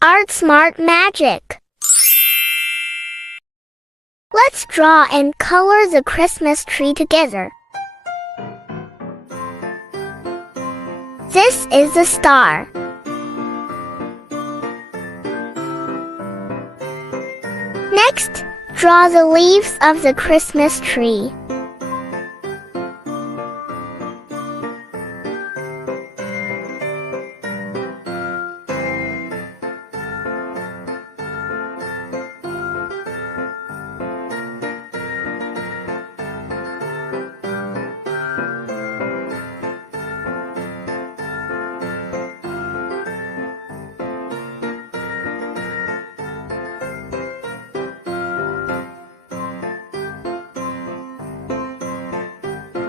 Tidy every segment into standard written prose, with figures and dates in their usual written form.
Art Smart Magic. Let's draw and color the Christmas tree together. This is a star. Next, draw the leaves of the Christmas tree.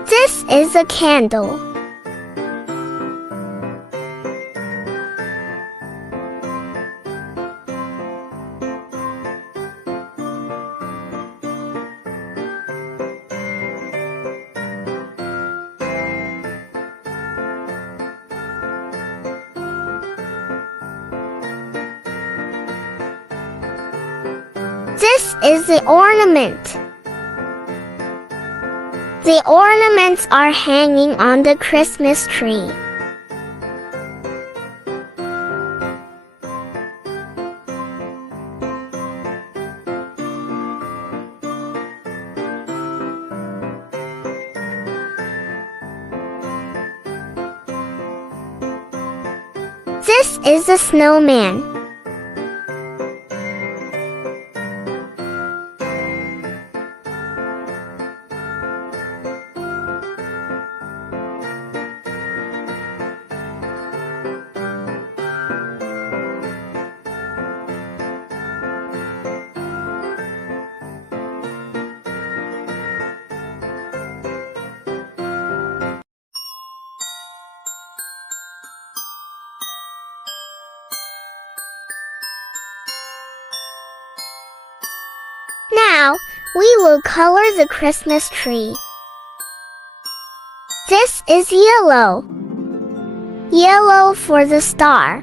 This is a candle. This is the ornament. The ornaments are hanging on the Christmas tree. This is a snowman. Now, we will color the Christmas tree. This is yellow. Yellow for the star.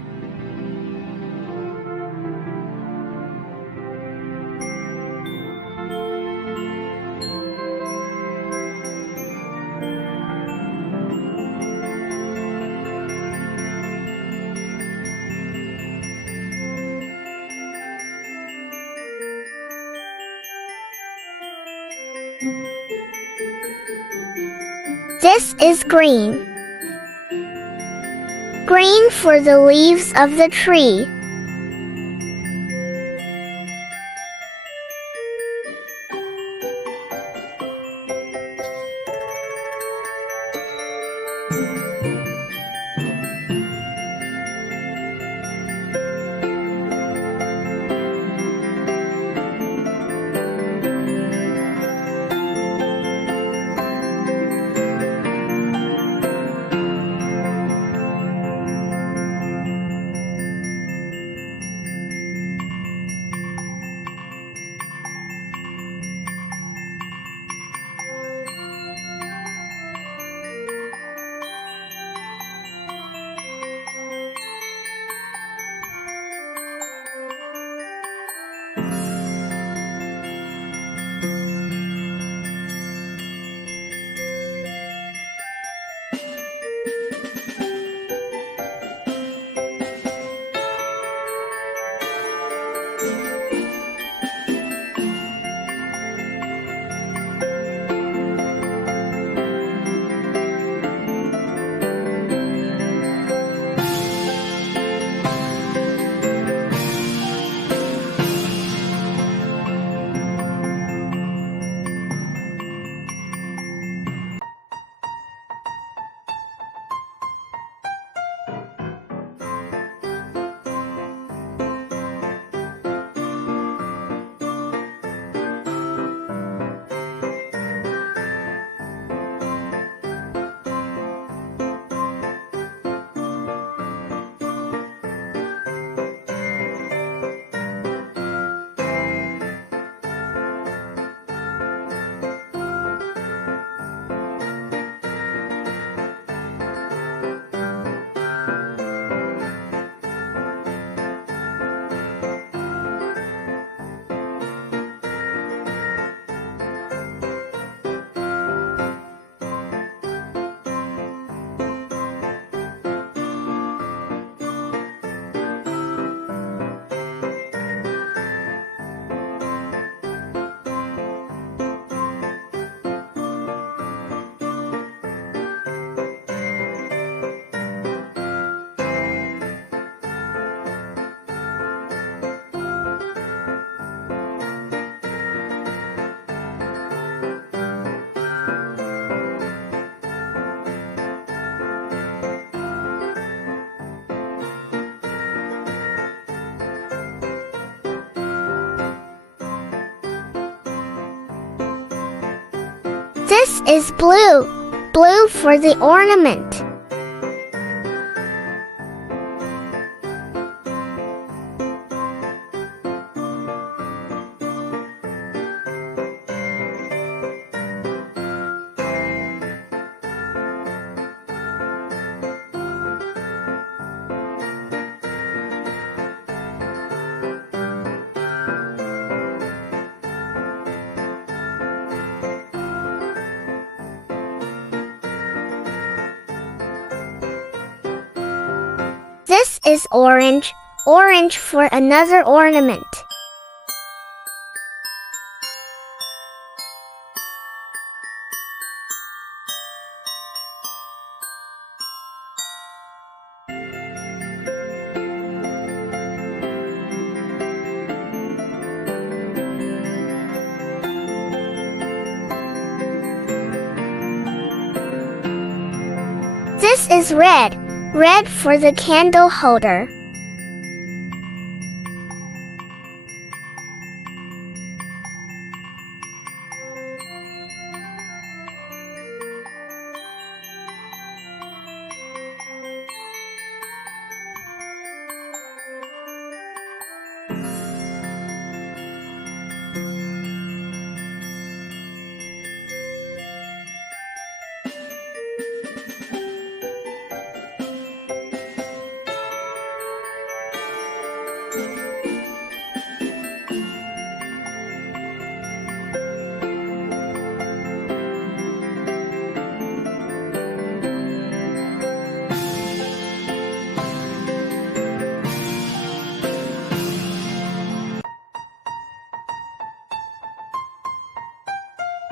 This is green. Green for the leaves of the tree. This is blue. Blue for the ornament. This is orange. Orange for another ornament. This is red. Red for the candle holder.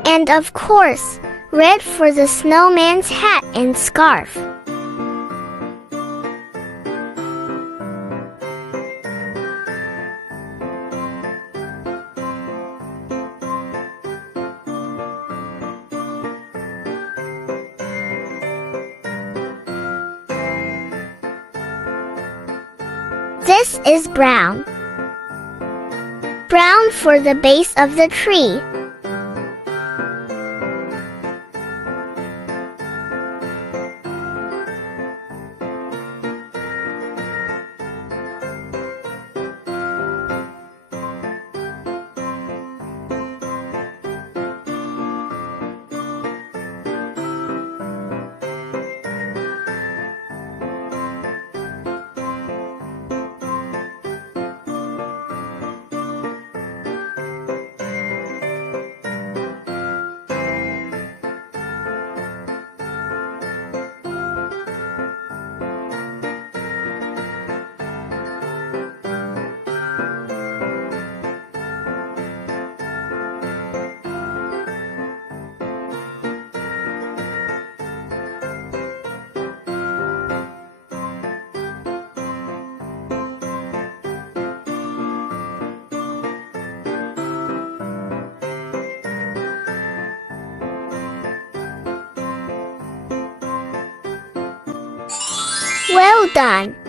And of course, red for the snowman's hat and scarf. This is brown. Brown for the base of the tree. Well done!